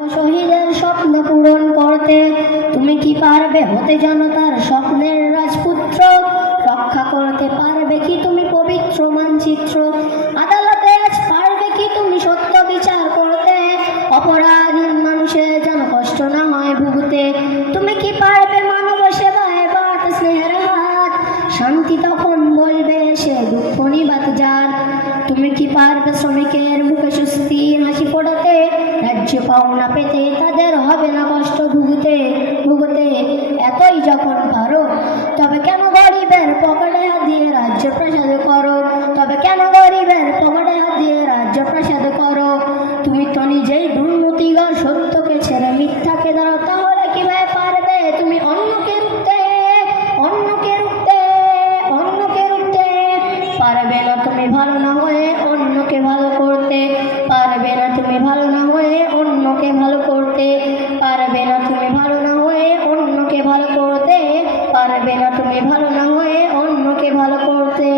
শহীদের স্বপ্ন পূরণ করতে তুমি কি পারবে হতে জনতার স্বপ্নের রাজপুত্র? রক্ষা করতে পারবে কি তুমি পবিত্র মানচিত্র? আদালতে আজ পারবে কি তুমি সত্য বিচার করতে? অপরাধীন মানুষের যেন কষ্ট না হয় ভুগতে, তুমি কি পারবে মানব সেবায় বাট স্নেহের হাত? শান্তি তখন বলবে সে দুঃখ নিবাত যার। তুমি কি পারবে শ্রমিকের মুখে সুস্থির রাজ্য পাওনা পেতে তাদের হবে না কষ্ট ভুগতে ভুগতে। এতই যখন পারো তবে কেন গরিবের পকেটে হাত দিয়ে রাজ্য প্রসাদ করো? তবে কেন গরিবের পকেটে হাত দিয়ে রাজ্য প্রসাদ করো? তুমি তো নিজেই দুর্নীতিগর সত্যকে ছেড়ে মিথ্যাকে দাঁড়ো তাহলে কীভাবে পারবে? তুমি অন্যকে রুখতে অন্যকে রুখতে অন্যকে রুখতে। পারবে না তুমি ভালো না অন্যকে ভালো করতে পারবে না, তুমি ভালো না হয়ে অন্যকে ভালো করতে পারবে না, তুমি ভালো না হয়ে অন্যকে ভালো করতে।